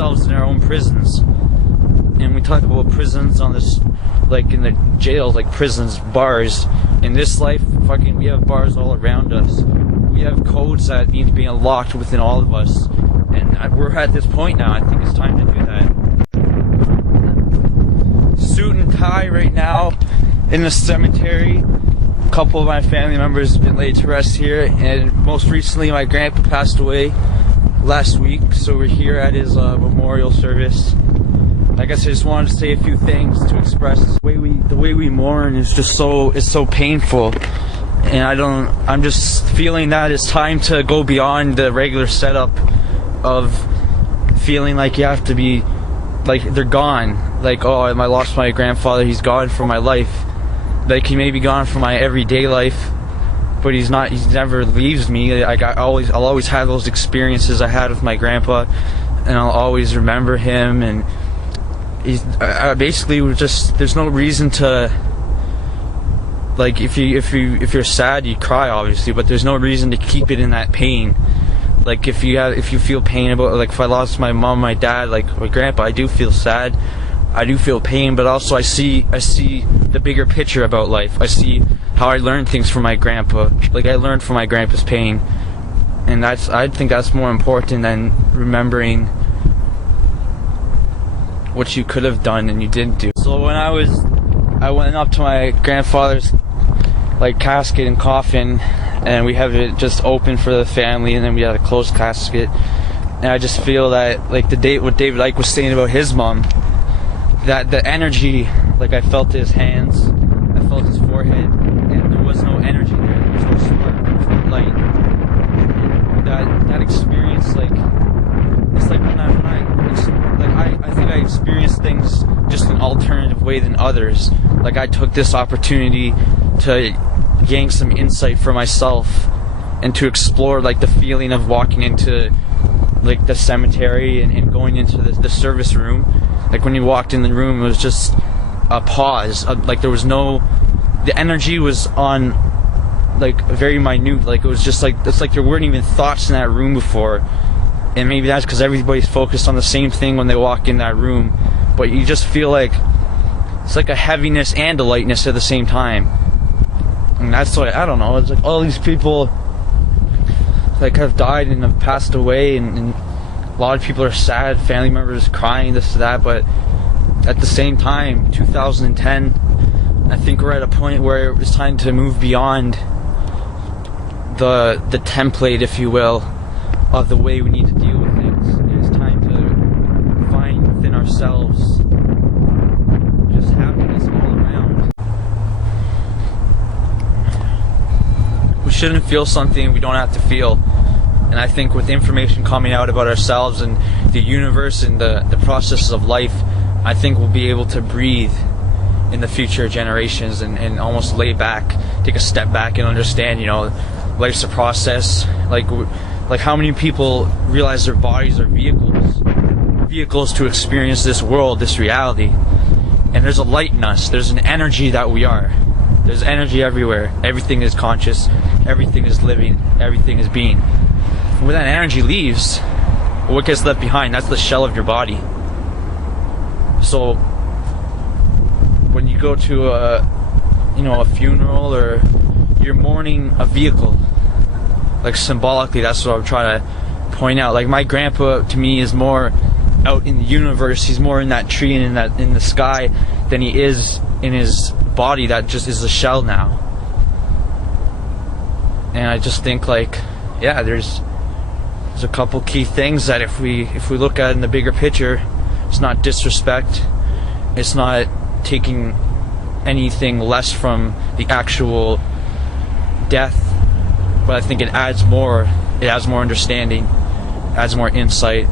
ourselves in our own prisons. And we talk about prisons on this, like in the jails, like prisons, bars. In this life, fucking, we have bars all around us. We have codes that need to be unlocked within all of us. And we're at this point now. I think it's time to do that. Suit and tie right now in the cemetery. A couple of my family members have been laid to rest here, and most recently my grandpa passed away last week, so we're here at his memorial service. I guess I just wanted to say a few things to express the way we mourn is just so painful, and I'm just feeling that it's time to go beyond the regular setup of feeling like you have to be like they're gone, like, oh, I lost my grandfather, he's gone from my life. Like, he may be gone from my everyday life, but he never leaves me. I'll always have those experiences I had with my grandpa, and I'll always remember him. And basically there's no reason to, like, if you're sad, you cry, obviously, but there's no reason to keep it in that pain. Like, if you feel pain about, like, if I lost my mom, my dad, like my grandpa, I do feel sad, I do feel pain, but also I see the bigger picture about life. I see how I learned things from my grandpa. Like, I learned from my grandpa's pain, and I think that's more important than remembering what you could have done and you didn't do. So when I went up to my grandfather's, like, casket and coffin, and we have it just open for the family, and then we had a closed casket, and I just feel that, like, what David Icke was saying about his mom, that the energy, like, I felt his hands, I felt his forehead, and there was no energy there. There was no spark, there was no light. And that experience, like, it's like I think I experienced things just an alternative way than others. Like, I took this opportunity to gain some insight for myself and to explore, like, the feeling of walking into, like, the cemetery and going into the service room. Like, when you walked in the room, it was just a pause. Like, there was the energy was on, like, very minute. Like, it was just like, it's like there weren't even thoughts in that room before. And maybe that's because everybody's focused on the same thing when they walk in that room. But you just feel like it's like a heaviness and a lightness at the same time. And that's what, I don't know, it's like all these people, like, have died and have passed away, and a lot of people are sad, family members crying, this, that, but at the same time, 2010, I think we're at a point where it's time to move beyond the template, if you will, of the way we need to deal with things. And it's time to find within ourselves just happiness all around. We shouldn't feel something we don't have to feel. And I think with information coming out about ourselves and the universe and the processes of life, I think we'll be able to breathe in the future generations and almost lay back, take a step back and understand, you know, life's a process. Like how many people realize their bodies are vehicles to experience this world, this reality. And there's a light in us, there's an energy that we are. There's energy everywhere. Everything is conscious, everything is living, everything is being. And when that energy leaves, what gets left behind? That's the shell of your body. So when you go to a funeral, or you're mourning a vehicle, like, symbolically, that's what I'm trying to point out. Like, my grandpa to me is more out in the universe. He's more in that tree and in the sky than he is in his body that just is a shell now. And I just think, like, yeah, there's a couple key things that if we look at in the bigger picture, it's not disrespect, it's not taking anything less from the actual death, but I think it adds more understanding, adds more insight,